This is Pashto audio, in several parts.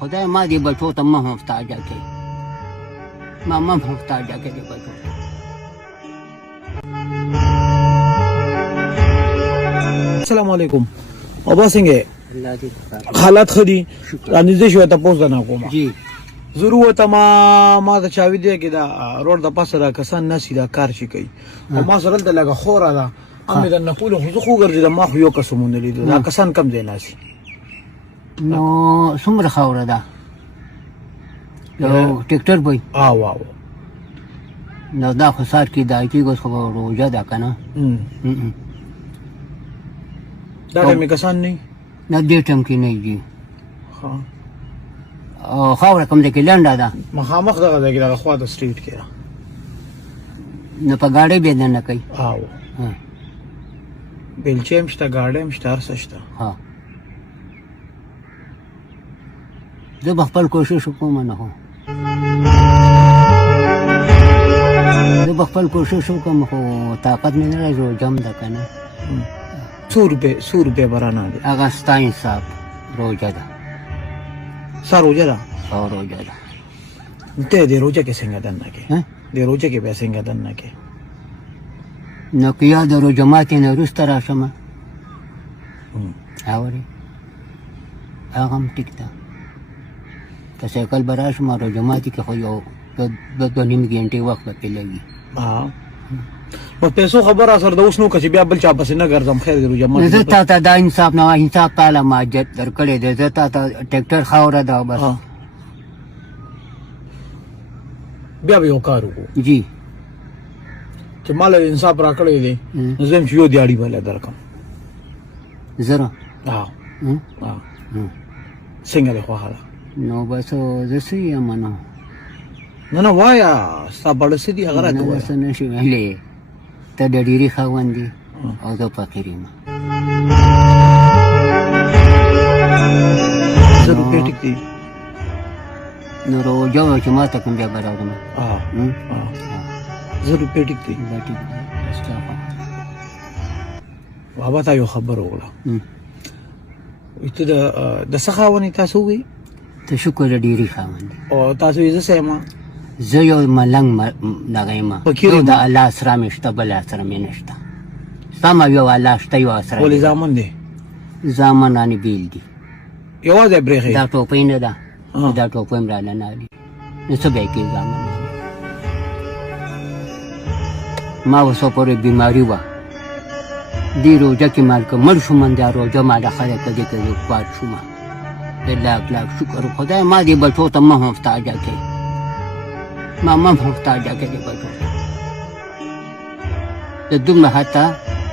خدای ما دې بچو ته مه محتاجه کوي ما مه محتاجه کوي دې بچو ته السلام علیکم ابا څنګه الله دې حالات خدي رانځي شو ته پوز نه کوم جی ضرورت ما د چاوي دی کې دا روډ د پاسه دا کسان نسی دا کار شي کوي او ما سره د لګه خورا دا امې د نقول خو ګرځي دا ما خو یو قسمونه لیدل دا کسان کم دی ناسي نو څومره خاوره ده یو ټیکټر وای واو نو دا خو سار کې دا کېږي خو روژه ده که نه دا مې کسان نه نه دې ټیم کې نه دي ها او خاوره کوم ځای کې لنډه ده مخامخ دغه ځای کې دغه خوا د سټریټ کې نو په ګاډۍ بې دننه کوي بیلچې هم شته ګاډۍ هم شته هر څه شته ها زه به خپل کوشش وکړم نه خو زه به خپل کوشش وکړم خو طاقت مې نه راځي روژه م ده که نه څو روپۍ برانه دي هغه ستا انصاف روژه ده ستا روژه ده او روژه ده ته دې روژه کې څنګه دننه کې دې روژه کې بیا څنګه دننه کې نو که یا د روژه ماتې نه وروسته راشم اورې هغه هم ټیک ده که سایکل به راشم روژه ماتې کې خو یو دوه نیم ګنټې وخت به پرې لګي په پیسو خبره سره د اوس نو که چې بیا بل چا پسې نه ګرځم خیر دی روژه ماتې زه تا ته دا انصاف نه انصاف تعالی ما جت درکړی دی زه تا ته ټیکټر خاوره ده بس بیا به یو کار وکړو جی چې مال انصاف راکړی دی نو زه هم چې یو دیاړي بله درکړم زره څنګه دی خوښه ده نو بس زه څه یم نو نه وایه ستا بړه څه دي هغه راته وایه څه نه شي ویلی ته د ډېرې خاوند دي او زه فقیر یم زه روپۍ ټیک دي نو روژه وه چې ما ته کوم بیا به راغلم زه روپۍ ټیک دي دا ټیک دی ستا بابا تا یو خبر وکړه ته د څه خاوند تاسو ووایي ته شکر د ډېرې خاوند دي او تاسو یې زه څه یم زه یو ملنګ دغه یم یو د الله اسره مې شته بل اسره مې نه شته سمه یو الله شته یو اسره ولې زامن دی زامن رانې بېل دي یوازې برېښې دا ټوپۍ نه ده دا ټوپۍ هم راله نه اړي نو څه به یې کړي زامن ما اوس پورې بیماري وه دې روژه کې مال که مړ شوم دا روژه ما د خلک دې که زه پات شوم لاک لاک شکر خدای ما دې بچو ته مه محتاجه کوي ما مه محتاجه کوي دې بچو ته د دومره حتی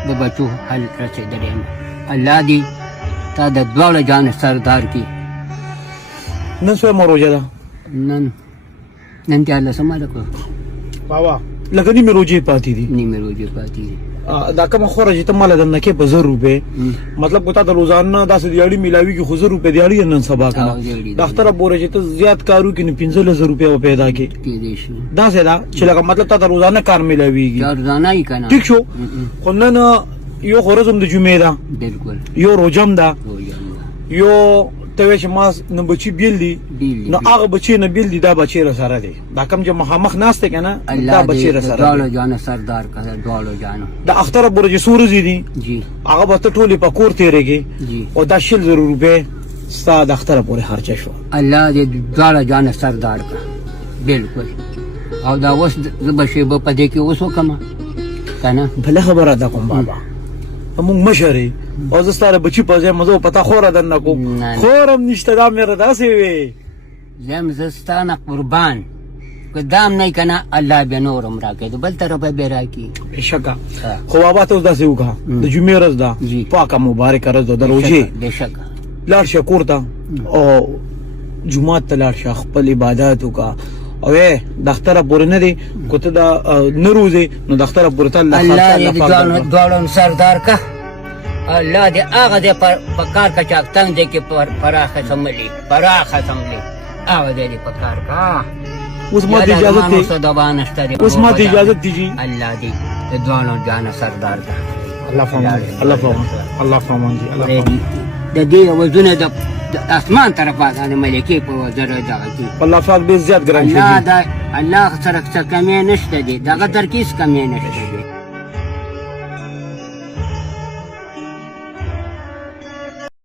د بچو حل رسېدلی یم الله دې تا د دواړه جان سردار کړي نن څومره روژه ده نن دیارلسمه ده که بابا لکه نیمې روژې پاتې دي نیمې روژې پاتې دي دا کومه خوره چې ته ماله دننه کې په 1000 روپۍ مطلب که تا ته روزانه داسې دیاړي میلاوي کې خو 1000 روپۍ دیاړي نن سبا که نه د اختره بوره چې ته زیات کار وکړې نو 15000 روپۍ به پیدا کړې داسې ده چې لکه مطلب تا ته روزانه کار میلاویږي روزانه یې که نه ټیک شو خو نن یو خو ورځ هم د جمعې ده بلکل یو روژه هم ده یو ته وایې چې ما نه بچي بیل دي نو هغه بچي نه بیل دي دا بچي راسره دی دا کوم چې مخامخ ناست دی که نه دا بچي راسره دی دواړو جانو سردار که دواړو جانو د اختره پورې چې څو ورځې دي هغه به ته ټولې په کور تېرېږي او دا 100,000 روپۍ ستا د اختره پورې خرچه شوه الله دې دواړه جانو سردار که بلکل او دا اوس زه به شیبه په دې کې اوس وکړم که نه بله خبره ده کوم بابا مونږ مشر او زه ستا د بچي په ځای مزه په تا خوره دننه کوم خور هم نشته دا مې داسې وې زم زه ستا نه قربان که دام نه که نه الله بیا نور هم راکړي د بل طرفه بیا راکړي بېشکه خو بابا ته اوس داسې وکړه د جمعې ورځ ده پاکه مبارکه ورځ ده د روژې بېشکه لاړ شه کور ته او جومات ته لاړ شه خپل عبادت وکړه او د اختره پورې نه دی که ته نه روزې نو د اختره پورې ته الله دې دواړو سردار که الله دې هغه دې په کار که چاک تنګ دی کې پراخه سملي هغه دې په کار که اوس ما ته اجازت دی اوس ما ته اجازت دیجیے الله دې د دوانو جان سردار ده الله فرمان الله فرمان الله فرمان جی الله د دې وزونه د د اسمان طرفه باندې ملکې په وزر دغه کې الله پاک ډېر زیات ګران الله شي دا الله سره څه کمی نشته دی دغه در کې هېڅ کمی نشته دی